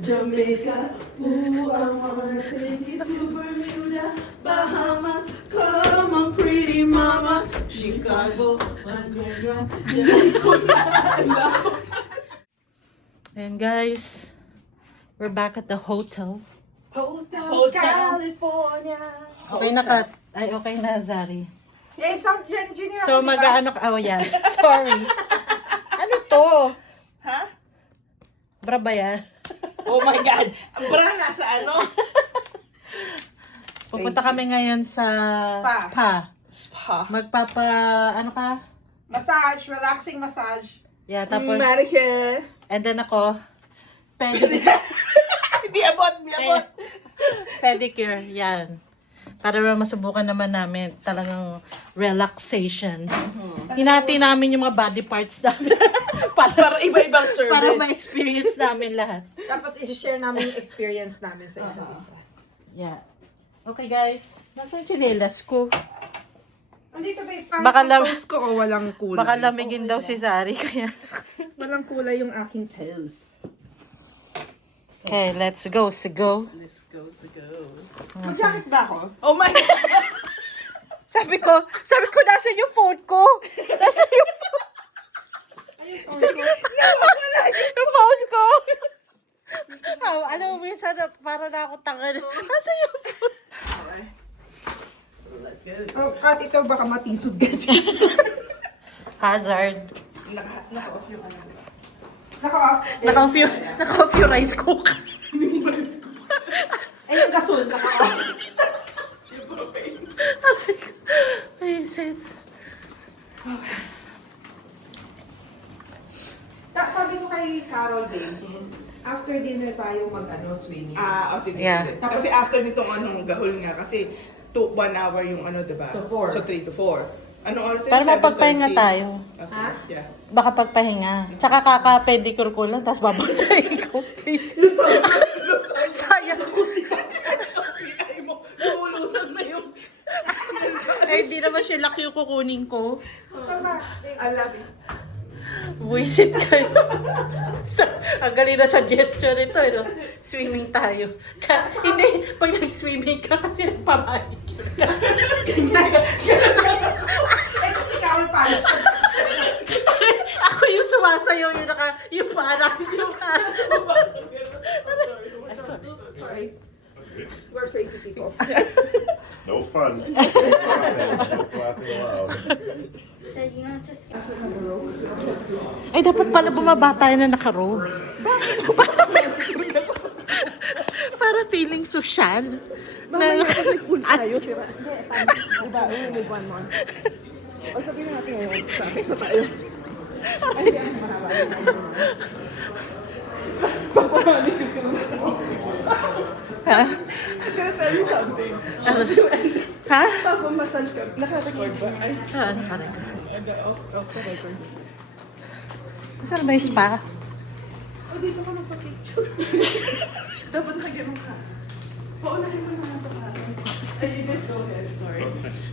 Jamaica. Ooh, I wanna take you to Bermuda, Bahamas. Come on, pretty mama. Chicago, Manila. And guys, we're back at the hotel. Hotel California. Okay na okay na, Zari. Eh, sound engineer So ako, di ba? mag-ano ka, oh yeah, sorry. Ano to? Ha? Bra ba yan? Oh my God. Ang bra nasa ano? Pupunta kami ngayon sa spa. Spa. Ano ka? Massage, relaxing massage. Yeah, tapos, Manicure. and then ako, pedicure. Di abot. Pedicure, yan. Para masubukan naman namin talagang relaxation. Hinati namin yung mga body parts namin. Para iba-ibang service. Para ma-experience namin lahat. Tapos, isi-share namin yung experience namin sa isa't isa. Yeah. Okay guys, nasa chinelas ko. Andito, babe. Baka Toes ko o walang kulay. Baka lamigin daw si Zari kaya. Walang kulay yung aking toes. Okay, let's go. Let's go. Mag-jacket ba ako? Oh my God! Sabi ko, nasa yung phone ko. Nasa yung phone. Yung phone ko. Ano, minsan para na ako tanga. Nasa yung phone. Let's go. Oh, Kat, ito baka matisod ka dito. Hazard. Naka-off yung ano. Naka-off. Naka-off yung rice cooker. Eh, yung gasol, naka-off. Ay, shit. Sabi ko kay Carol Days, after dinner tayo swimming. Sige, Yeah. sige. Kasi after nitong gahol nga, kasi 1 hour yung diba? So, 4. So 3 to 4. Anong oras yun? Para mapagpahinga 7:30? tayo. Sige. Ha? Yeah. Baka pagpahinga. Tsaka kaka-pedicure ko lang, tapos babasahin ko. Sayang. Ay mo, lumulutang na yung... Eh, di naman siya laki yung kukunin ko. Sama. I love it. Buisit kayo. Ang galing na suggestion ito, no? Swimming tayo. Hindi, pag nag-swimming ka kasi nagpamanicure ka. Eh, kasi Carol pala siya. Ako yung sumasayaw, yung parang Sorry. We're crazy people. No fun. No flapping allowed. Ay, dapat pala bumaba tayo na naka-row. Para feeling social. Mamaya pag nag-pool tayo, sira. Diba, we need one more. O sabihin natin ngayon, sa akin na tayo. Ay, hindi ako mahaba. Ha? I'm gonna tell you something. Ha? Papa-massage ka. Naka-record ba? Ay, Naka-record. off the record. Saan ba yung spa? Oh, dito ka magpa-picture. Dapat nakaganon ka. Paunahin mo naman ito ka. Ay, you guys go ahead. Sorry.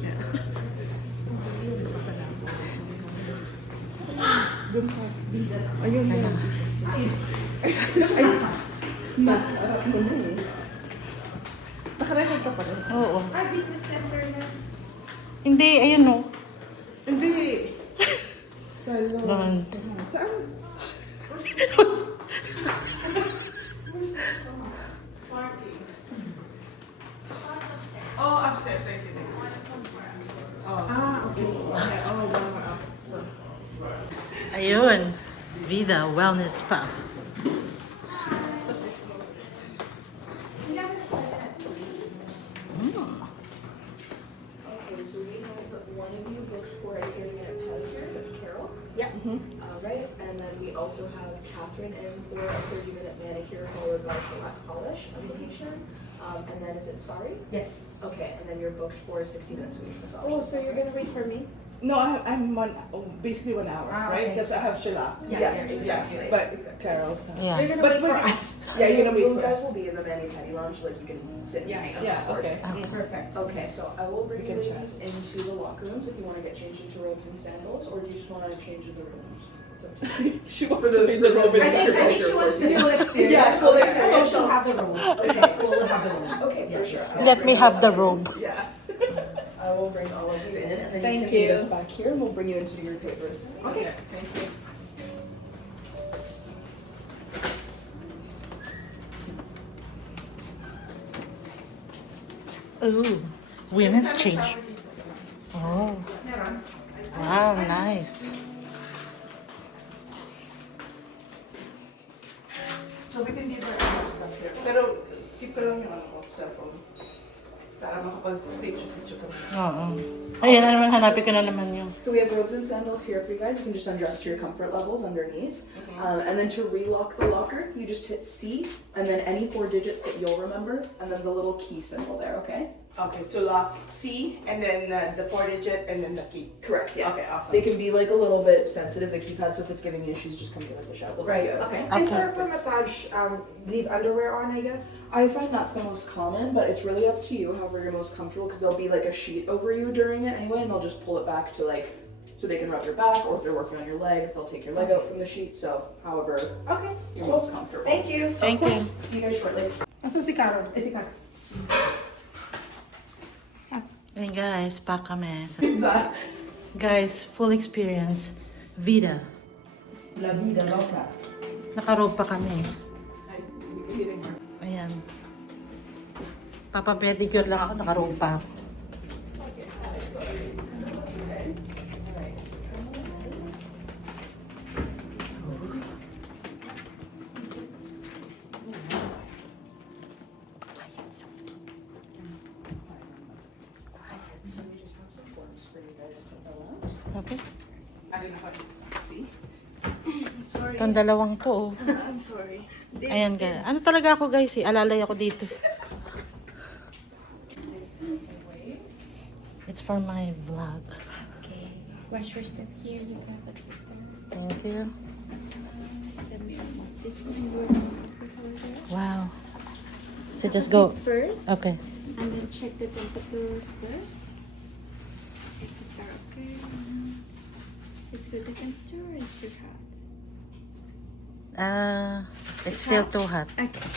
Yeah. Doon ka. Ayun na. Ay, mas harap mo na eh. Nakarecord ka pa rin. Oo. Ay, business center na. Hindi, ayun no. Hindi. Salon. Ganun. Saan? Oh, upstairs. Thank you. Okay. Oh, wow. So, Ayun. Vida Wellness Spa. Okay, so we have one of you booked for a 30-minute pedicure, that's Carol. Yeah. Right, and then we also have Catherine in for a 30-minute manicure followed by shellac polish application. And then is it Sari? Yes. Okay, and then you're booked for a 60-minute Swedish massage. Oh, so you're gonna wait for me? no, I'm basically 1 hour, right? okay. Because I have shellac. Yeah, exactly. But Carol's not. Yeah. You're gonna But wait for when- us. Yeah, you're gonna wait You for guys us. will be in the mani-pedi lounge, like you can sit and hang out, Yeah, of course. okay. Perfect. Okay, so I will bring We you can ladies into the locker rooms if you want to get changed into robes and sandals, or do you just want to change in the rooms? It's up to you. She wants to be the Robin I think Sanders. she wants to be full experience. Yeah, full Okay. let me have the robe. Yeah. I will bring all of you in, and then Thank you can meet you. us back here, and we'll bring you into your papers. Okay, thank you. Ooh, women's change. Oh, Meron. wow, nice. So we can give her our stuff here. Pero keep ko lang yung ano ko, cellphone. Para makapag-picture kami. Oo. Ayan na naman, hanapin ko na naman yung... So we have robes and sandals here for you guys. You can just undress to your comfort levels underneath. And then to relock the locker, you just hit C, and then any 4 digits that you'll remember, and then the little key symbol there, okay? Okay, to lock C, and then the 4-digit, and then the key. Correct, yeah. Okay, awesome. They can be like a little bit sensitive, the keypad, so if it's giving you issues, just come give us a shout. We'll Right, help you out, okay. Okay. And sir, for massage, leave underwear on, I guess? I find that's the most common, but it's really up to you, however you're most comfortable, because there'll be like a sheet over you during it anyway, and they'll just pull it back to like, so they can rub your back, or if they're working on your leg, they'll take your leg out from the sheet, so however Okay. you're most comfortable. Thank you. Thank you. See you guys shortly. Asa si Carol? Si Carol. Hey guys, pack kami. Who's that? Guys, full experience. Vida. La vida loca. Nakarobe pa kami. Ayan. Papa-pedicure lang ako, nakarobe pa ako. We just have some forms for you guys to fill out. Okay. I don't know how to see. Sorry. Itong dalawang to, oh. I'm sorry. Ayan guys. Ano talaga ako guys, eh. Alalay ako dito. It's for my vlog. Okay. Wash your step here. You got the paper. Thank you. Then we remove this one. You remove Wow. So just go. first, Okay. and then check the temperature first. Is that okay? Is good the temperature or is too hot? It's still too hot. Okay.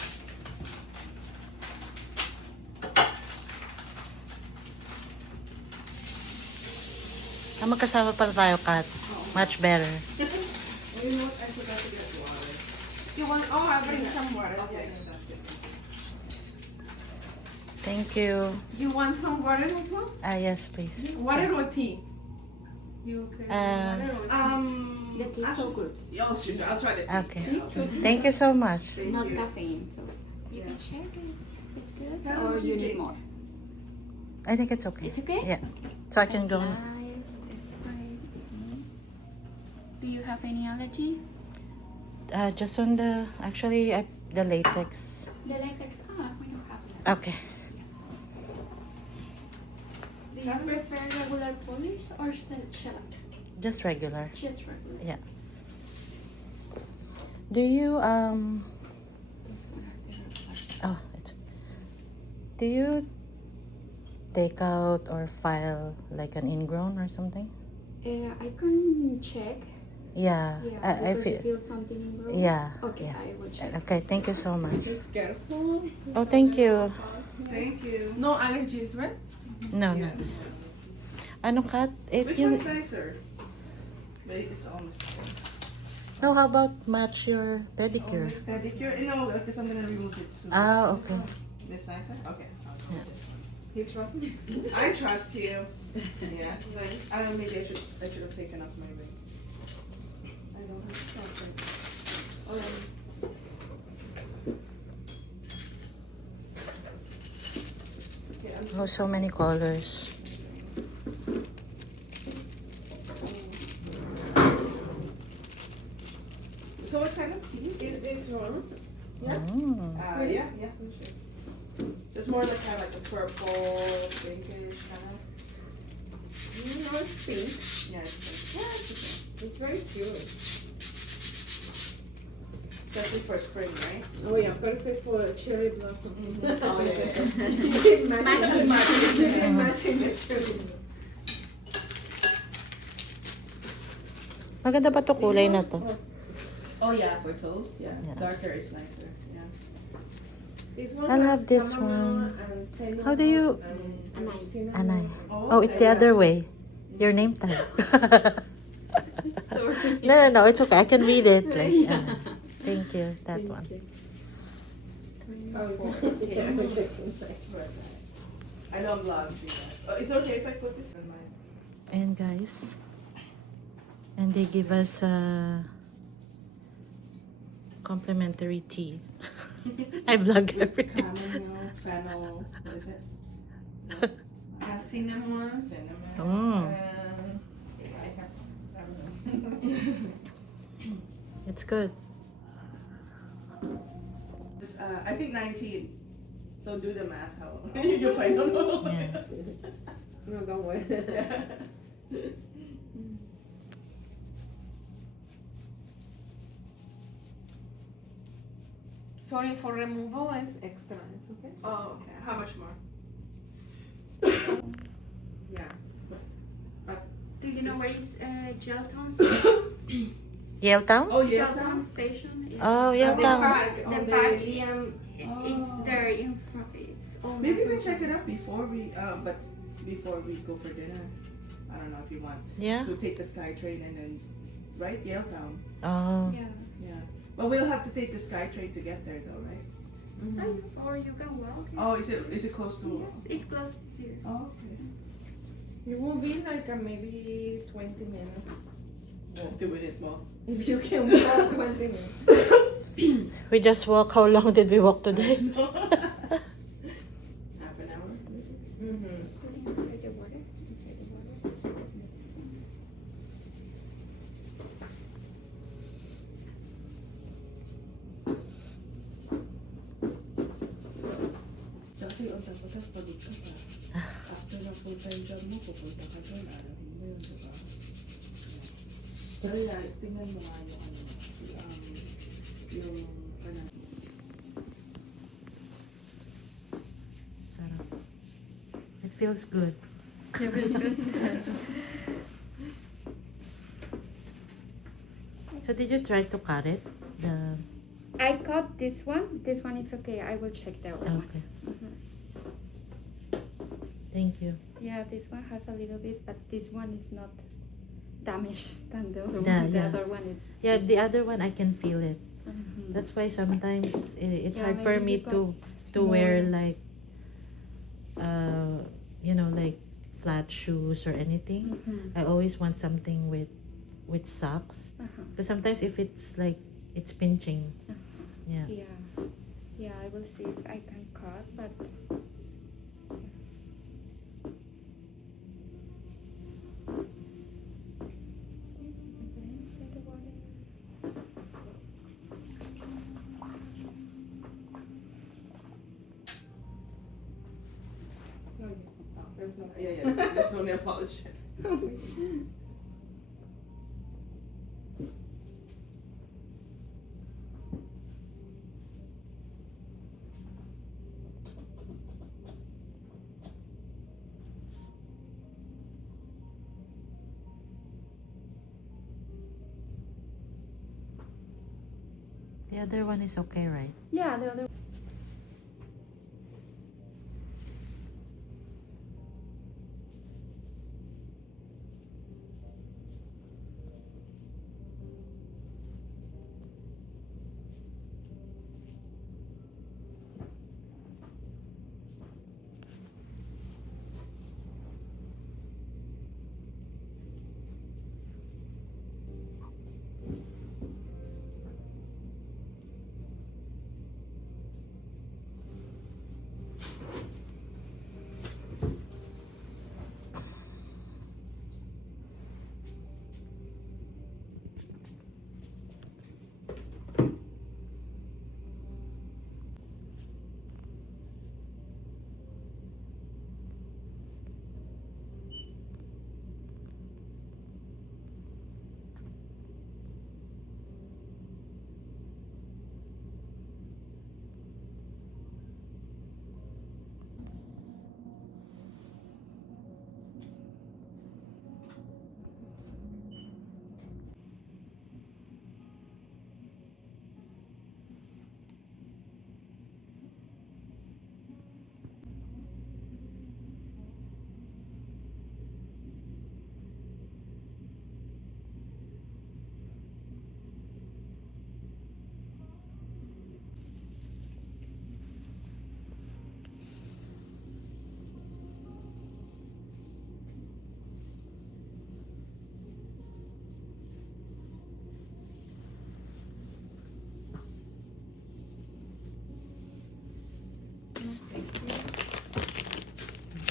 Magkasama pala tayo, Kat. Much better. You want, oh, I'll bring some water. Okay. Thank you. You want some water as well? Yes, please. Water or tea? You okay? Water or tea? The tea is so good. Oh, shoot, I'll try the tea. Okay. Yeah, I'll try the tea. Thank you so much. Thank Not you. caffeine, so you can check it. It's good, How or do you you need think? more. I think it's okay. It's okay? Yeah. So I can That's go. nice. That's fine. Do you have any allergy? Just on the, actually, the latex. The latex. We don't have that. Okay. Do you prefer regular polish or shellac? Just regular. Just regular. Yeah. Do you, This one has the reverse. oh, it's, do you take out or file like an ingrown or something? I can check. Yeah. Yeah, I because you feel, feel something in brown. yeah. Okay, Yeah. I will check. Okay, thank you so much. Just careful. Oh, thank you. Thank you. No allergies, right? No, no. Ano, Kat? If Which you, one's nicer? But it's almost the same. no, how about match your pedicure? Pedicure? No, because I'm gonna remove it soon. Ah, This okay. one? This nicer? Okay. I'll go with this one. You trust me? I trust you. Yeah. Maybe I should have taken off my ring. I don't have to trust it. Okay, I'm Oh, so many colors. So what kind of tea is Is this warm? Mm. yeah, we should. So it's more like kind of like a purple, pinkish kind of. No, it's pink. Yeah, it's pink. Yeah, it's okay. It's very cute. Especially for spring, right? Oh yeah, perfect for cherry blossom. Oh yeah. Matching the cherry. Maganda ba to kulay na to? Oh yeah, for toes, yeah. Yeah. Darker is nicer, yeah. This one I'll has have this chamomile one. and fennel How do you- and cinnamon. Anay. Oh, it's the other way. Your name tag. No, it's okay. I can read it. Like, thank you. That one. Oh, yeah, I'm checking. I know I'm loud. It's okay if I put this on mine. And guys, and they give us complimentary tea. I vlog everything. Chamomile, fennel, what is it? Cinnamon. Cinnamon. Oh, And I don't know. it's good. I think 19. So do the math. How you find out? Yeah. No, don't worry. Sorry, for removal is extra. It's okay. Oh, okay. How much more? Yeah. Do you know where is Geltown Station? Yaletown? Oh, yeah. Geltown Station. Yeah. Oh, The Yaletown. park The on the park. Liam. It's there in front. It's almost Maybe we in can check front. it out before we go for dinner. I don't know if you want Yeah. to take the SkyTrain and then right Yaletown. Oh, Yeah. Yeah. But we'll have to take the SkyTrain to get there though, right? Or you can walk. Oh, is it close to? Yes, it's close to here. Oh, okay. It will be like maybe 20 minutes. We'll do it more. If you can walk 20 minutes. we just walk. How long did we walk today? Half an hour. Mm-hmm. Inside the water. Inside the water. Kasi on top of that, pagod ka pa. After na full-time job mo, pupunta ka doon, arahin mo yun, diba? Pero yan, tingnan mo nga yung yung Sarap. It feels good. So did you try to cut it? The I got this one. This one is okay. I will check the other one. okay. Mhm. Thank you. Yeah, this one has a little bit, but this one is not damaged than the other Yeah, one. The yeah. other one is. Yeah, the other one I can feel it. Mhm. That's why sometimes it's Yeah, hard for maybe me you to more- wear like like flat shoes or anything. Mhm. I always want something with socks. Uh-huh. But sometimes if it's like it's pinching. Yeah. Yeah. Yeah, I will see if I can cut, but. Inside the water. No, there's no. yeah, there's no nail polish. The other one is okay, right? Yeah, the other.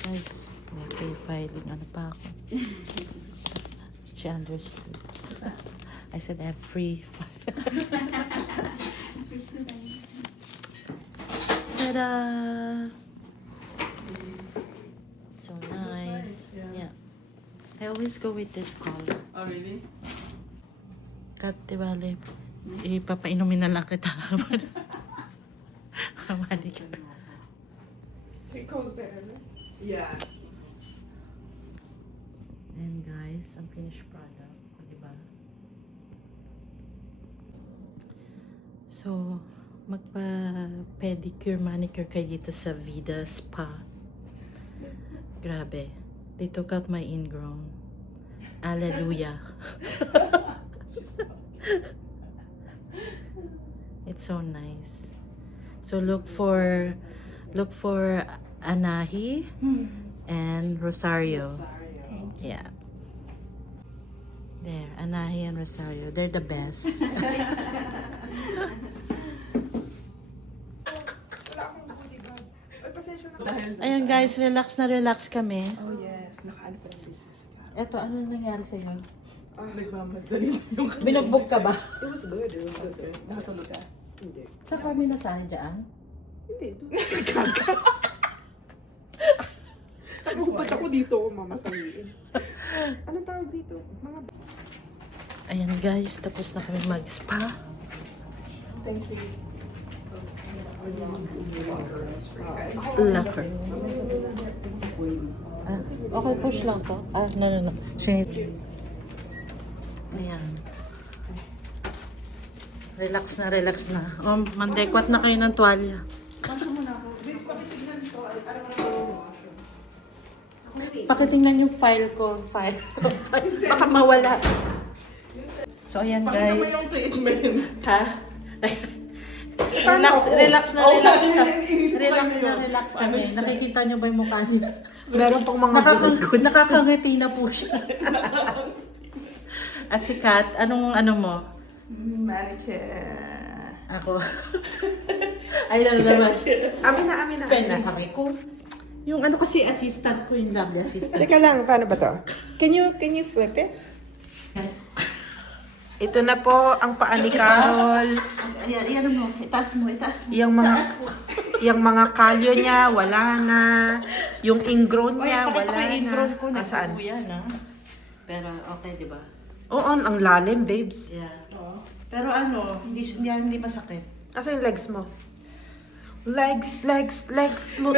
Guys, may free filing. Ano pa ako? She understood. I said I have free file. Ta-da! So nice. Yeah. I always go with this color. Oh, really? Kat, Tibale, ipapainumin na lang kita. Kamali ka. It goes better. Yeah. And guys, ang finished product. Diba? So, magpa-pedicure, manicure kayo dito sa Vida Spa. Grabe. They took out my ingrown. Hallelujah. It's so nice. So look for Anahi and Rosario. Yeah. There, Anahi and Rosario. They're the best. Wala akong bodyguard. Ay, pasensya na. Ayan guys, relax kami. Oh yes, nakaano pa ng business. Eto, ano nangyari sa'yo? Nagmamadali na yung Binugbog ka ba? It was good. It was good. Nakatulog ka? Hindi. Sa kami nasaan dyan? Hindi. Nagugupat ako dito kung mamasahiin. Anong tawag dito? Mga... Ayan guys, tapos na kami mag-spa. Thank you. Locker. Ah, okay, push lang to. Ah, no. Sinit. Ayan. Relax na. Mandekwat na kayo ng tuwalya. Pasok mo na ako. Bilis, pakitignan ito. Alam mo na Pakitingnan yung file ko. Baka mawala. So, ayan Pakita mo guys. yung treatment. Ha? Relax na. Relax kami. Nakikita niyo ba yung mukha niyo? Meron pang mga Nakakangiti na po siya. At si Kat, anong ano mo? manicure. Ako. Ay, ano naman. Amin na. Pena kami ko. Yung ano kasi assistant ko, yung lovely assistant. Teka lang, paano ba to? Can you flip it? Yes. Ito na po ang paa ni Carol. Ayan mo. Itaas mo. Yung mga kalyo niya, wala na. Yung ingrown niya, wala Pakita ko yung ingrown ko na. na. Saan? Yan, ha? Pero okay, di ba? Oo, ang lalim, babes. Yeah. Pero ano, hindi masakit. Asa yung legs mo? Legs mo.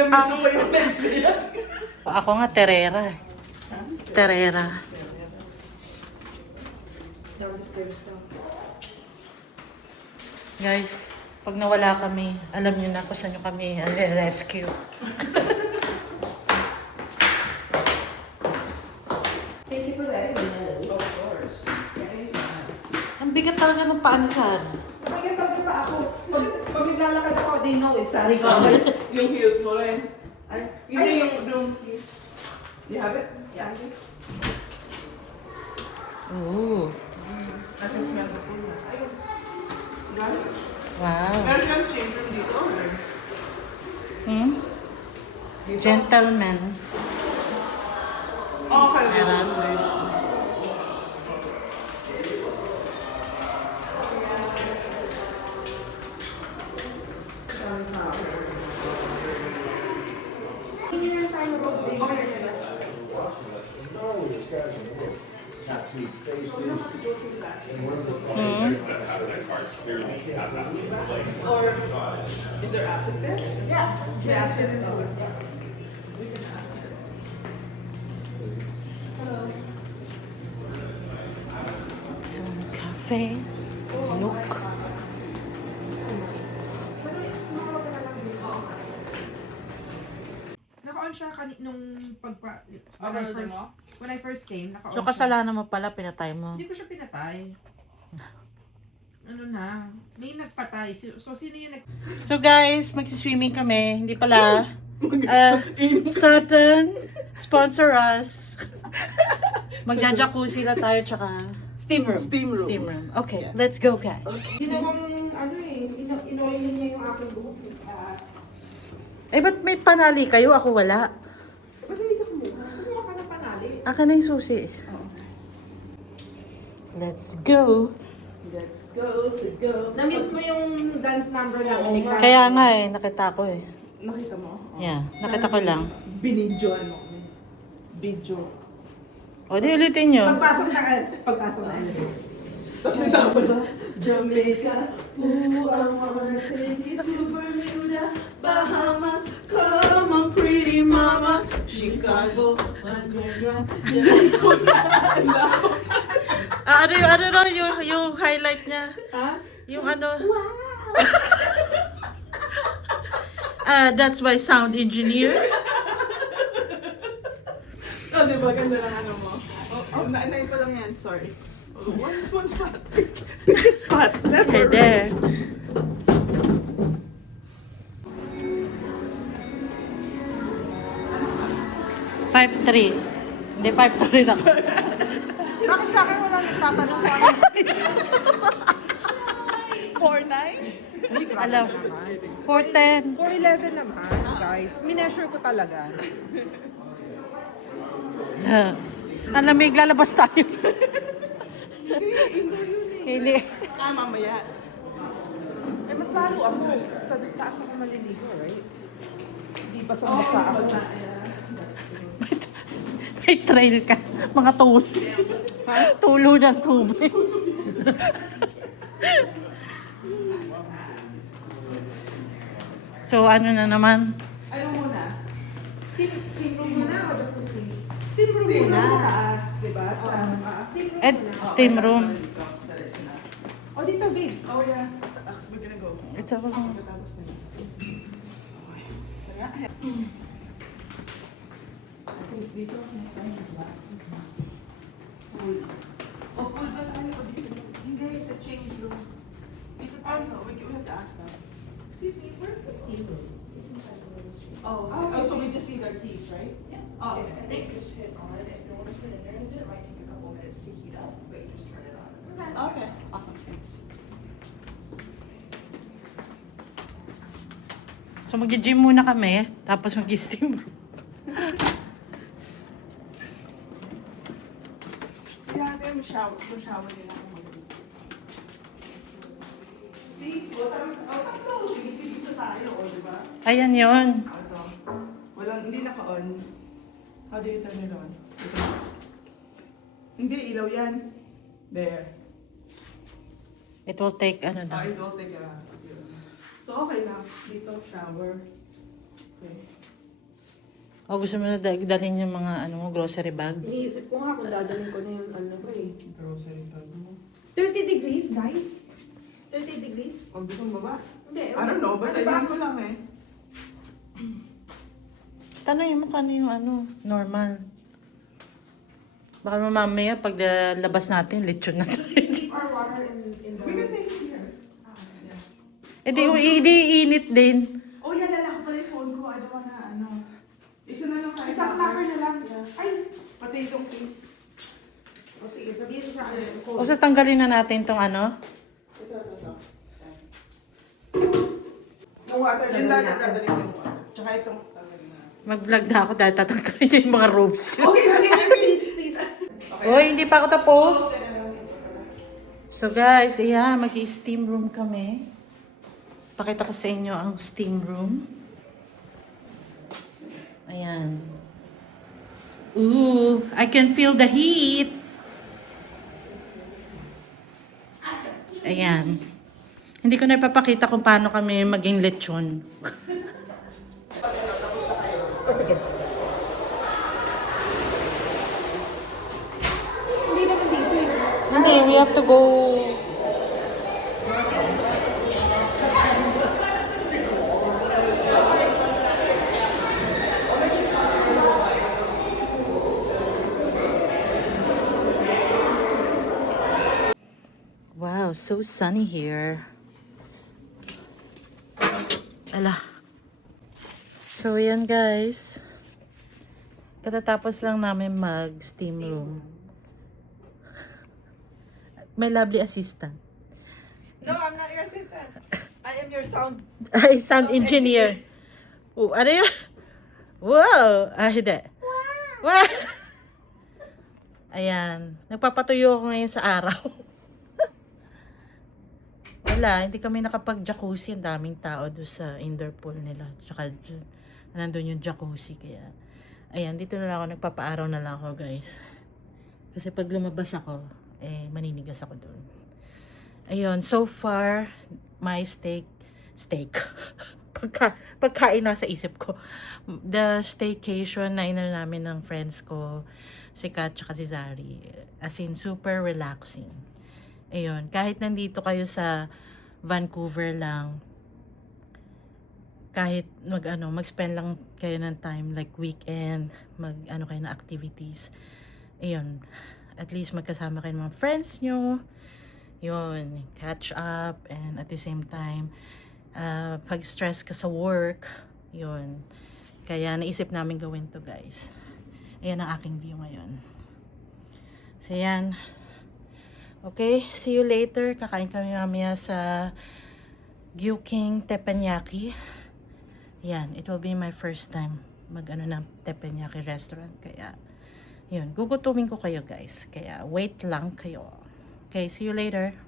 Ako nga, terera. Terera. Guys, pag nawala kami, alam niyo na kung saan nyo kami rescue. Thank you for letting me know. Of course. Ang bigat talaga ng paa ni Sarah. Kapag talaga pa ako, pag naglalakad ako, they know it's Sari ka. Yung heels mo rin. Ay, Hindi yung You have it? Yeah. Ooh. I can smell the food. Wow. Meron siyang change room dito. or? Gentleman. Okay. Meron. Hindi na tayo road baby. Or is there access there? Yeah. Access. Some cafe. Look. Naka-on siya nung pagpa... Ano mo? When I first came, naka-on So, siya. kasalanan mo pala, pinatay mo. Hindi ko siya pinatay. Ano na, may nagpatay. So, sino yung So guys, magsiswimming kami. Hindi pala. Sutton, sponsor us. Magja-jacuzzi na tayo, tsaka steam room. Okay, let's go guys. Ginawang, inoilin niya yung aking buhok. Eh, ba't may panali kayo? Ako wala. Kasi Akin na yung susi. Let's go. Let's go, so go. Na-miss mo yung dance number namin ni Kat. Kaya nga eh, nakita ko eh. Nakita mo? Yeah, nakita ko lang. Binidyoan mo. Video. O, di ulitin nyo. Pagpasok na. Tapos nagtapon ba? Jamaica, ooh, I wanna take you to Bermuda, Bahamas, come on pretty mama, Chicago, Niagara, Ano yung highlight niya? Ha? Yung ano? That's my sound engineer. Oh, diba? Ganda ng ano mo. Nainay pa lang yan, sorry. One spot. Pick a spot. Left Okay, or there. right? Five, 3. Hindi, 5-3 na. Bakit sa akin walang nagtatanong ko? 4-9? Alam. 4-10. 4'11 naman, guys. Mineasure ko talaga. Ang lamig, lalabas tayo. Hindi. Ah, mamaya. Eh, mas lalo ako. Sa taas ako maliligo, right? Di ba sa basa ako? May trail ka. Mga tulo. Tulo ng tubig. So, ano na naman? Ano muna? Steam room muna o jacuzzi? Steam room Steam muna. room sa taas, diba? Sa Steam room At muna. steam room. O dito, babes. Oh, yeah. We're gonna go. It's okay. Tapos na yun. Okay. I think dito, nasa yun, diba? Pool. O, pool ba tayo? O dito? Hindi, sa change room. Dito tayo. We have to ask them. Excuse me, where's the steam room? It's inside the ministry. Oh, okay. Oh, so we just need our keys, right? Yeah. Oh, I think just hit on it. If you want to put it in there in a bit, it might take a couple minutes to heat up, but you just turn it on. okay. Awesome, thanks. So, mag-gym muna kami. Tapos mag-steam room. Yeah, then shower din ako magaling. See? Tatlo. Sige, tayo, o, diba? Ayan yon. Ito. Walang, hindi naka-on. How do you turn it on? Ito. Hindi, ilaw yan. There. It will take, ano Ah, daw. it will take a... So, okay na. Dito, shower. Okay. O gusto mo na dalhin yung mga ano mo, grocery bag? Iniisip ko nga kung dadalhin ko na yung ano ko eh. Grocery bag mo. 30 degrees, guys. 30 degrees. Huwag gusto mo baba. Hindi. I don't know, basta ano ba? yan ko lang eh. Tanongin mo kano yung ano, normal. Baka mamaya pag labas natin, lechon na tayo. Keep our water in the... We can take it here. Yeah. Eh di init din. Oh, yan na lang pala yung phone ko. I don't wanna, ano. Isa na lang tayo. Isang locker na lang. Ay! Pati itong case. O sige, sabihin mo sa akin. O so tanggalin na natin tong ano. Ito. Yung water, yun dadalhin yung water. Tsaka itong tanggalin na. Mag-vlog na ako dahil tatanggalin yung mga robes ko. Okay, please, please. Oy, hindi pa ako tapos. So guys, ayan, mag-steam room kami. Pakita ko sa inyo ang steam room. Ayan. Ooh, I can feel the heat. Ayan. Hindi ko na ipapakita kung paano kami maging lechon. Hindi naman dito eh. Hindi, we have to go. Wow, so sunny here. Ala. So, yan guys. Katatapos lang namin mag-steam room. My lovely assistant. No, I'm not your assistant. I am your sound. Ay, sound engineer. Oh, ano yun? Wow! Ah, hindi. Wow! Ayan. Nagpapatuyo ako ngayon sa araw. Wala, hindi kami nakapag-jacuzzi. Ang daming tao doon sa indoor pool nila. Tsaka nandun yung jacuzzi. Kaya, ayan, dito na lang ako. Nagpapaaraw na lang ako, guys. Kasi pag lumabas ako, maninigas ako doon. Ayun, so far, my steak. Pagkain na sa isip ko. The staycation na ina namin ng friends ko, si Kat tsaka si Zari. As in, super relaxing. Ayun, kahit nandito kayo sa Vancouver lang, kahit mag-spend lang kayo ng time, like weekend, kayo na activities. Ayun, at least magkasama kayo ng mga friends nyo. Yun, catch up, and at the same time, pag stress ka sa work, yun. Kaya naisip namin gawin to, guys. Ayan ang aking view ngayon. So, yan. Okay, see you later. Kakain kami mamaya sa Gyuking Teppanyaki. Yan, it will be my first time ng teppanyaki restaurant. Kaya, yun, gugutumin ko kayo, guys. Kaya, wait lang kayo. Okay, see you later.